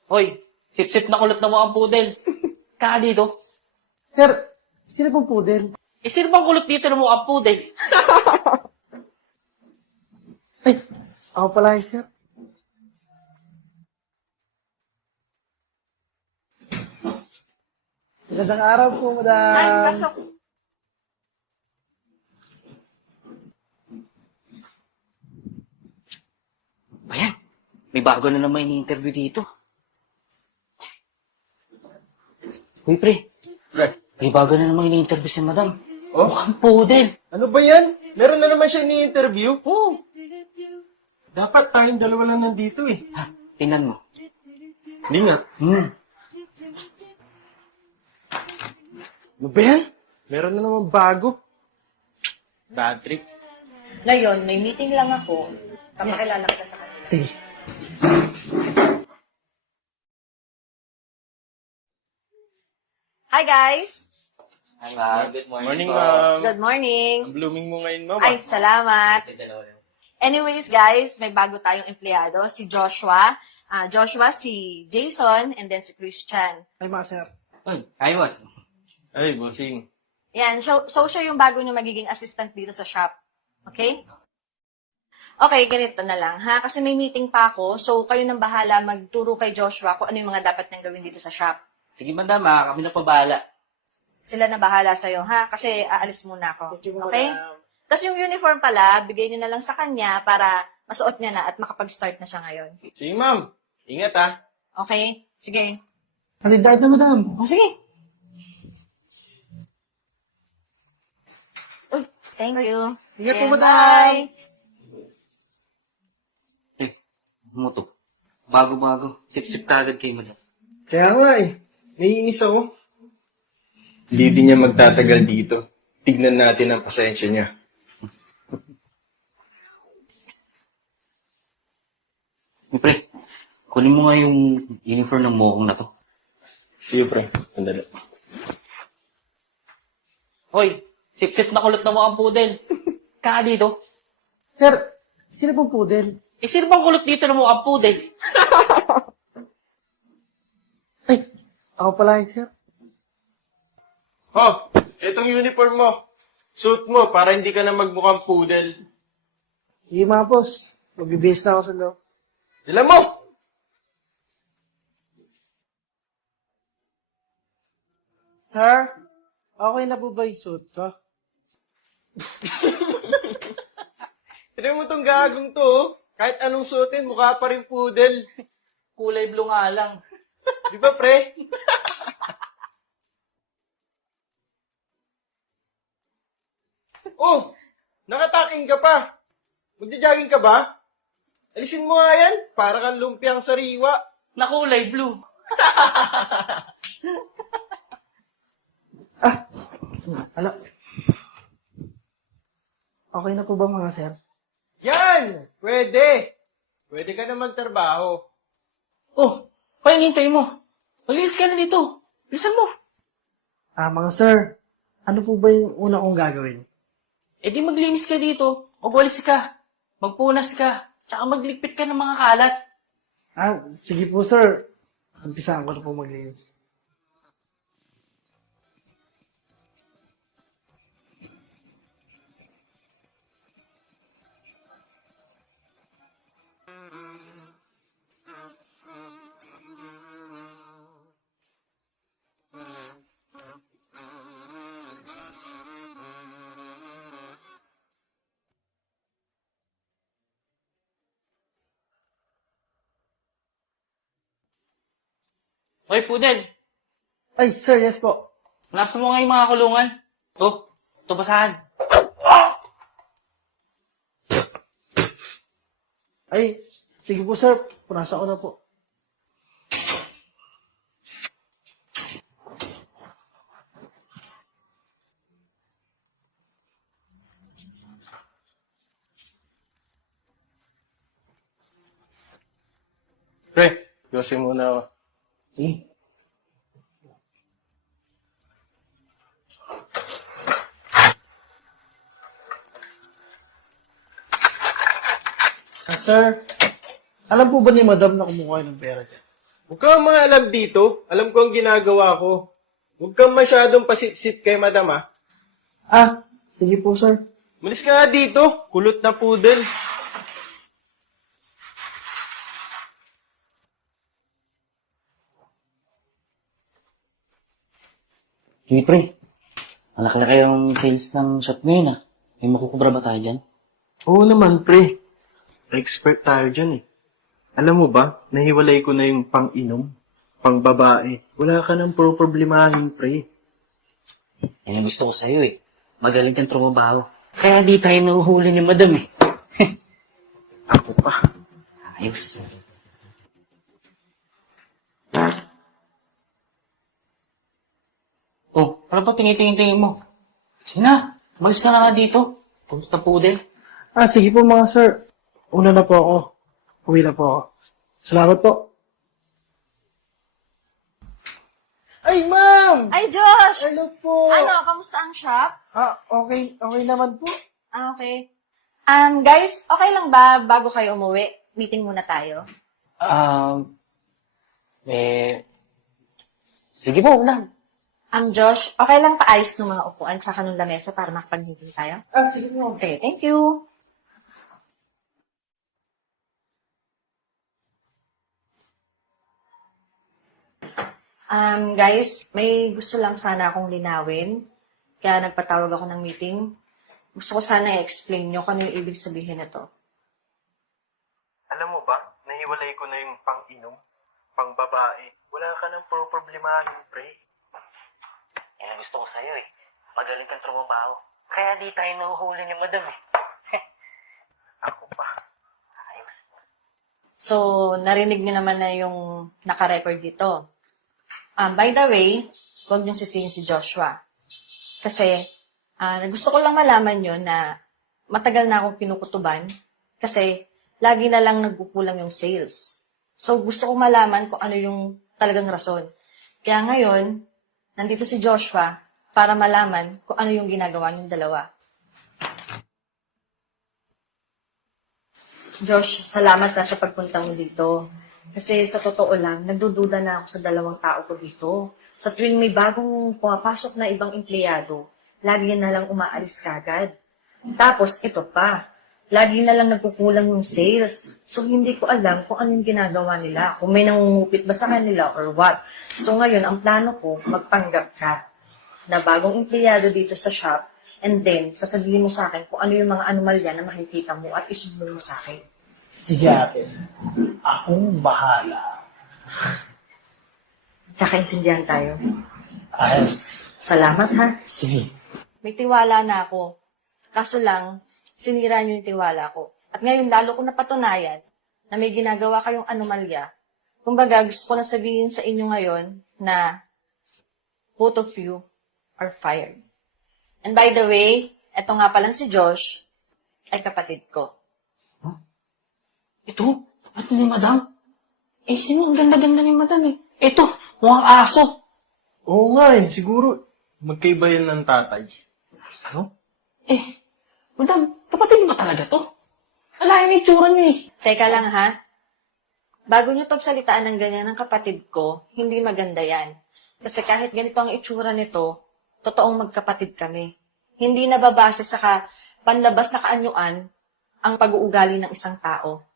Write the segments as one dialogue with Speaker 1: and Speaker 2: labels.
Speaker 1: Hoy, sip-sip na kulot na mo ang pudel. Kaka dito.
Speaker 2: Sir, sino pong poodle?
Speaker 1: Eh, sino bang kulot dito na mo ang pudel?
Speaker 2: Ay, ako pala yun, sir. Magandang araw po, madam.
Speaker 3: Ay, pasok.
Speaker 1: Ayan, may bago na naman ini-interview dito. Uy, pre. May bago na naman ini-interview si madam.
Speaker 4: Oh?
Speaker 1: Mukhang pudel.
Speaker 4: Ano ba yan? Meron na naman siya ni-interview?
Speaker 1: Oo.
Speaker 4: Dapat tayong dalawa lang nandito eh.
Speaker 1: Ha, tingnan mo.
Speaker 4: Hindi nga. Ano ba yan? Meron na naman bago. Bad trip.
Speaker 3: Ngayon, may meeting lang ako. Kapakilala kita sa kanila.
Speaker 2: Sige.
Speaker 3: Hi, guys!
Speaker 1: Hi, ma'am. Good
Speaker 4: Morning, ma'am.
Speaker 3: Good morning!
Speaker 4: Ang blooming mo ngayon, ma'am.
Speaker 3: Ay, salamat! Anyways, guys, may bago tayong empleyado. Si Joshua. Joshua, si Jason, and then si Christian.
Speaker 2: Ay, mga sir.
Speaker 1: Uy, ayos.
Speaker 4: Ay, bossing.
Speaker 3: Yan. So siya yung bago nyo magiging assistant dito sa shop. Okay? Okay, ganito na lang, ha? Kasi may meeting pa ako, so kayo nang bahala magturo kay Joshua kung ano yung mga dapat niyang gawin dito sa shop.
Speaker 1: Sige, madam, kami na pabahala.
Speaker 3: Sila na bahala sa'yo, ha? Kasi aalis muna ako.
Speaker 2: Thank you,
Speaker 3: Okay?
Speaker 2: madam.
Speaker 3: Tapos yung uniform pala, bigay niyo na lang sa kanya para masuot niya na at makapag-start na siya ngayon.
Speaker 4: Sige, ma'am. Ingat, ha?
Speaker 3: Okay? Sige.
Speaker 2: Hatid tayo na, madam.
Speaker 3: O, sige. Uy, thank you.
Speaker 2: Ingat po,
Speaker 3: Yeah,
Speaker 2: madam.
Speaker 3: bye.
Speaker 1: Eh, mo to. Bago-bago. Sip-sip ka agad kay madam.
Speaker 4: Kaya nga eh. Naiinis ako. Hindi din niya magtatagal dito. Tignan natin ang pasensya niya.
Speaker 1: Eh, pre, kunin mo nga yung uniform ng mokong na to.
Speaker 4: Sige, pre. Sandali.
Speaker 1: Hoy, sip-sip na kulot na mo ang pudel. Kaka dito.
Speaker 2: Sir, sino pong poodle?
Speaker 1: Eh, sino bang kulot dito na mo ang pudel?
Speaker 2: Ay, ako pala yun, sir.
Speaker 4: Oh, itong uniform mo. Suit mo para hindi ka na magmukhang poodle.
Speaker 2: Sige, mga boss. Magbibihis na ako sa loob.
Speaker 4: Dala mo!
Speaker 2: Sir, okay na po ba yung suit ko?
Speaker 4: Tignan mo tong gagong to, oh. Kahit anong suotin, mukha pa rin poodle.
Speaker 1: Kulay blue nga lang.
Speaker 4: Di ba, pre? Oh, nakataking ka pa. Magja-jogging ka ba? Alisin mo nga yan, para kang lumpiang sariwa.
Speaker 1: Na kulay blue.
Speaker 2: Ano? Okay na po ba, mga sir?
Speaker 4: Yan! Pwede! Pwede ka na magtrabaho.
Speaker 1: Oh, kaya hintay mo. Malinis ka na dito. Bilisan mo.
Speaker 2: Mga sir, ano po ba yung una kong gagawin?
Speaker 1: Eh di maglinis ka dito. Magwalis ka. Magpunas ka. Tsaka magligpit ka ng mga kalat.
Speaker 2: Sige po, sir. Umpisaan ko na po maglinis.
Speaker 1: Hoy, pudel.
Speaker 2: Ay, sir, yes po.
Speaker 1: Nasa mo nga yung mga kulungan. Oh, ito basahan.
Speaker 2: Ay, sige po, sir. Punasa ko na po.
Speaker 4: Pre, yosin muna ako.
Speaker 1: Sige.
Speaker 2: Sir, alam po ba ni madam na kumukuha ng pera dyan?
Speaker 4: Huwag kang mga alam dito. Alam ko ang ginagawa ko. Huwag kang masyadong pasit-sit kay madam, ah.
Speaker 2: Sige po, sir.
Speaker 4: Malis ka nga dito. Kulot na poodle.
Speaker 1: Hey, pre. Malaki-laki yung sales ng shop ngayon, ah. May makukubra ba tayo dyan?
Speaker 4: Oo naman, pre. Expert tayo dyan eh. Alam mo ba, nahiwalay ko na yung pang-inom, pang-babae. Wala ka nang problemahin, pre.
Speaker 1: Yan ang gusto ko sa'yo, eh. Magaling kang trumabaho. Kaya di tayo nahuhuli ni madam, eh.
Speaker 4: Ako pa.
Speaker 1: Ayos. Oh, ano ba tinitingin-tingin mo? Sige na, malis ka na nga dito. Kumusta po din?
Speaker 2: Sige po mga sir. Una na po ako. Uwi na po ako. Salamat po. Ay, ma'am!
Speaker 3: Ay, Josh!
Speaker 2: Hello po!
Speaker 3: Ano, kamusta ang shop?
Speaker 2: Okay. Okay naman po.
Speaker 3: Okay. Guys, okay lang ba bago kayo umuwi? Meeting muna tayo.
Speaker 1: Sige po, ulan.
Speaker 3: Josh, okay lang paayos ng mga upuan tsaka ng lamesa para makapag-meeting tayo?
Speaker 2: Sige po.
Speaker 3: Sige, thank you. Guys, may gusto lang sana akong linawin. Kaya nagpatawag ako ng meeting. Gusto ko sana i-explain nyo kung ano yung ibig sabihin nito.
Speaker 4: Alam mo ba, nahiwalay ko na yung pang-inom, pang-babae. Wala ka nang problemahin, pre.
Speaker 1: Yan ang gusto ko sa'yo, eh. Magaling kang trumabaho. Kaya di tayo nahuhuli ni madam, eh.
Speaker 4: Ako pa.
Speaker 3: So, narinig niyo naman na yung naka-record dito. By the way, huwag niyong sisihin si Joshua. Kasi, gusto ko lang malaman yun na matagal na akong kinukutuban kasi lagi na lang nagkukulang yung sales. So, gusto ko malaman kung ano yung talagang rason. Kaya ngayon, nandito si Joshua para malaman kung ano yung ginagawa niyong dalawa. Josh, salamat na sa pagpunta mo dito. Kasi sa totoo lang, nagdududa na ako sa dalawang tao ko dito. Sa tuwing may bagong pumapasok na ibang empleyado, lagi na lang umaalis kagad. Tapos, ito pa, lagi na lang nagkukulang yung sales. So, hindi ko alam kung anong ginagawa nila. Kung may nangungupit ba sa kanila or what. So, ngayon, ang plano ko, magpanggap ka na bagong empleyado dito sa shop and then, sasabihin mo sa akin kung ano yung mga anomalya na makikita mo at isumbong mo sa akin.
Speaker 2: Sige ate. Akong bahala.
Speaker 3: Kakaintindihan tayo.
Speaker 2: Ayos.
Speaker 3: Salamat ha.
Speaker 2: Sige.
Speaker 3: May tiwala na ako. Kaso lang, sinira niyo yung tiwala ko. At ngayon, lalo ko napatunayan na may ginagawa kayong anomalya. Kumbaga, gusto ko na sabihin sa inyo ngayon na both of you are fired. And by the way, eto nga palang si Josh ay kapatid ko.
Speaker 1: Ito, kapatid ni madam. Eh, sino ang ganda-ganda ni madam, eh. Ito, mukhang aso.
Speaker 4: Oo nga eh, siguro magkaiba yan ng tatay. Ano?
Speaker 1: Eh, madam, kapatid mo ba talaga to? Alayan yung itsura niyo, eh.
Speaker 3: Teka lang ha. Bago niyo pagsalitaan ng ganyan ng kapatid ko, hindi maganda yan. Kasi kahit ganito ang itsura nito, totoong magkapatid kami. Hindi nababase sa panlabas na kaanyuan ang pag-uugali ng isang tao.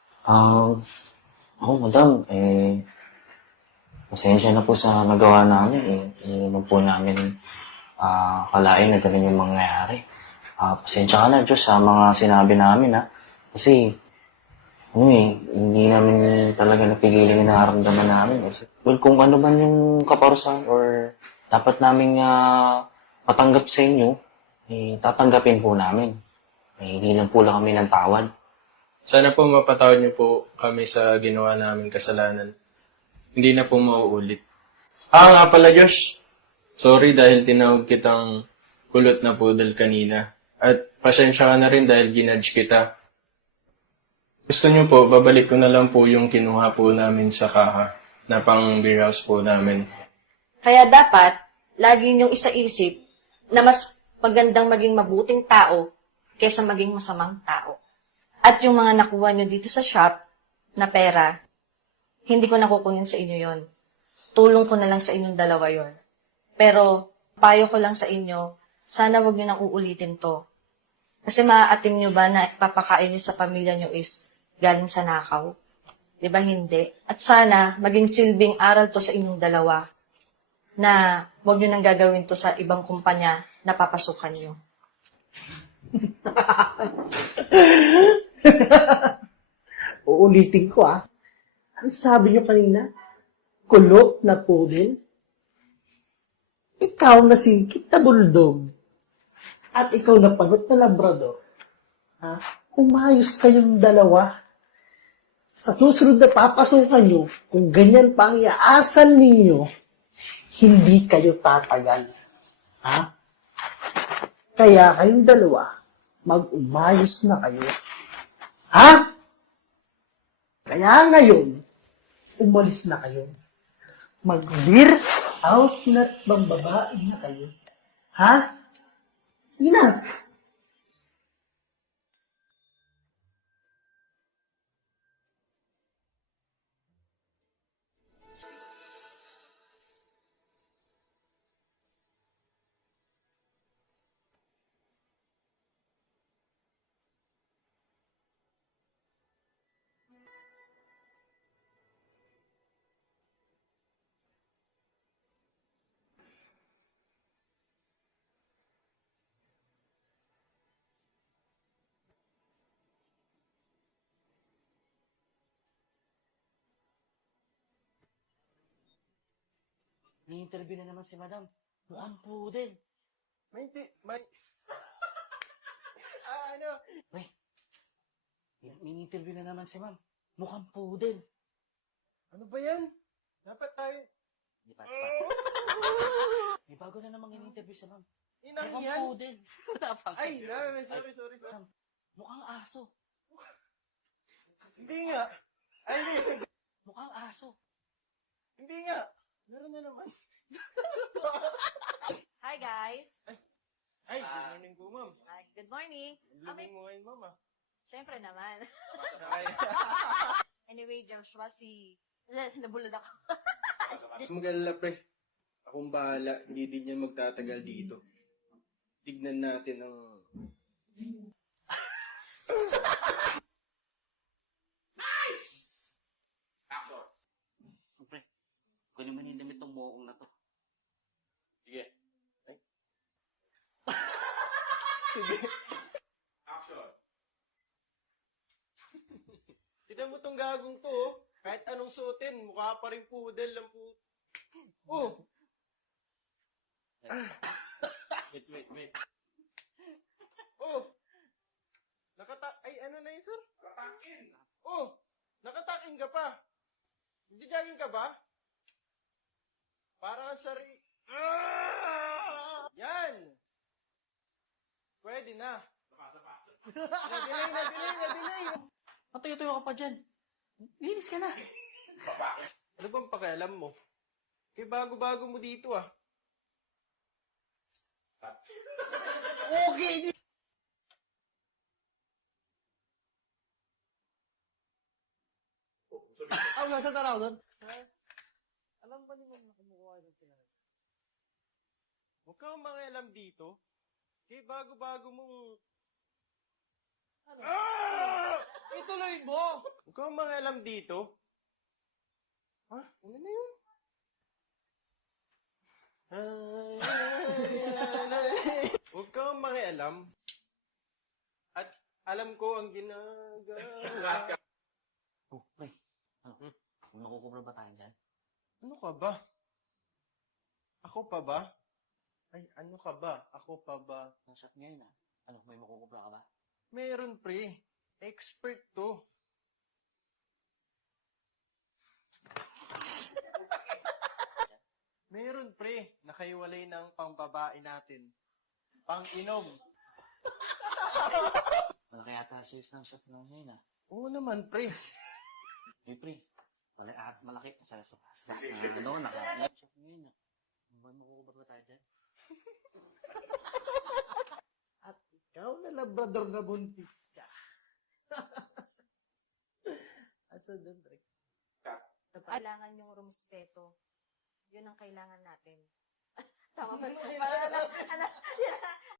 Speaker 1: Madam, pasensya na po sa nagawa namin, eh. Hindi naman po namin, kalain na ganun yung mangyayari. Pasensya ka na, Diyos, sa mga sinabi namin, ha. Kasi, hindi namin talaga napigilan yung nararamdaman namin. Well, kung ano man yung kaparusahan or dapat namin matanggap sa inyo, tatanggapin po namin. Hindi lang po lang kami ng tawad.
Speaker 4: Sana po mapatawad niyo po kami sa ginawa naming kasalanan. Hindi na po mauulit. Nga pala, Josh. Sorry dahil tinawag kitang kulot na poodle kanina. At pasensya ka na rin dahil ginudge kita. Gusto niyo po, babalik ko na lang po yung kinuha po namin sa kaha na pang beer house po namin.
Speaker 3: Kaya dapat, lagi niyong isaisip na mas magandang maging mabuting tao kaysa maging masamang tao. At yung mga nakuha niyo dito sa shop na pera, hindi ko nakukunin sa inyo yon. Tulong ko na lang sa inyong dalawa yon. Pero, payo ko lang sa inyo, sana wag nyo nang uulitin to. Kasi maaatim nyo ba na ipapakain nyo sa pamilya nyo is galing sa nakaw? Di ba hindi? At sana, maging silbing aral to sa inyong dalawa na wag nyo nang gagawin to sa ibang kumpanya na papasukan nyo.
Speaker 2: Uulitin ko Ang sabi nyo kanina, kulot na poodle. Ikaw na singkit na bulldog. At ikaw na pangot na labrador. Umayos kayong dalawa. Sa susunod na papasukan nyo, kung ganyan pa ang iaasan ninyo, hindi kayo tatagal. Kaya kayong dalawa, mag-umayos na kayo. Kaya ngayon, umalis na kayo. Mag-beer house na't bambabae na kayo. Sige na.
Speaker 1: May interview na naman si madam. Mukhang poodle.
Speaker 4: May...
Speaker 1: Uy, may interview na naman si ma'am. Mukhang poodle.
Speaker 4: Ano ba yan? Dapat tayo...
Speaker 1: Di pas. May bago na namang in-interview sa ma'am.
Speaker 4: Inang
Speaker 1: Mukhang
Speaker 4: yan?
Speaker 1: poodle. Wala pa.
Speaker 4: Ay, sorry.
Speaker 1: Ma'am, mukhang aso.
Speaker 4: Hindi nga. Ay, hindi.
Speaker 1: Mukhang aso.
Speaker 4: Hindi nga. Meron na naman.
Speaker 3: Hi guys!
Speaker 4: Ay, good morning po, ma'am.
Speaker 3: Hi, good morning.
Speaker 4: Blooming mo ngayon, ma'am.
Speaker 3: Siyempre naman.
Speaker 4: Ay,
Speaker 3: Anyway, Joshua, nabulod ako.
Speaker 4: mag-alala, pre. Akong bahala. Hindi din yan magtatagal dito. Tignan natin ang...
Speaker 1: Pre, kunin mo yung damit ng moong na to.
Speaker 4: Sige. Ay. Sige. Action. Tignan mo tong gagong to, oh. Kahit anong suotin, mukha pa rin poodle lang po. Oh! Wait. Oh! Ay, ano na yun, sir? Nakatakin. Oh! Nakatakin ka pa. Hindi jogging ka ba? Para sa Yan! Pwede na. Na-delay.
Speaker 1: Matuyo-tuyo ka pa dyan. Linis ka na.
Speaker 4: Ano bang pakialam mo? Kaya bago-bago mo dito,
Speaker 2: Okay. Nasa taraw doon. Alam ba niyo na kumukuha ng tinapay?
Speaker 4: Huwag kang mangialam dito. Kaya bago-bago mong...
Speaker 2: Ano? Ituloy mo!
Speaker 4: Huwag kang mangialam dito. Ano na yun? Huwag kang mangialam. At alam ko ang ginagawa.
Speaker 1: Oh, pre. Ano? Nakukubra ba tayo dyan?
Speaker 4: Ano ka ba? Ako pa ba? Ay, ano ka ba? Ako pa ba?
Speaker 1: Ang shot ngayon Ano, may makukubra ka ba?
Speaker 4: Meron, pre. Expert to. Meron, pre. Nakaiwalay ng pangbabae natin. Pang-inom.
Speaker 1: Malaki yata serious ng shot ngayon
Speaker 4: Oo naman, pre.
Speaker 1: Uy, pre. Malaki. Sa ano, naka-shot ngayon May makukubra ba tayo dyan?
Speaker 2: At ikaw na labrador na buntis ka. At so doon, Trek.
Speaker 3: Kailangan yung rumespeto. Yun ang kailangan natin. Tama ba? Parang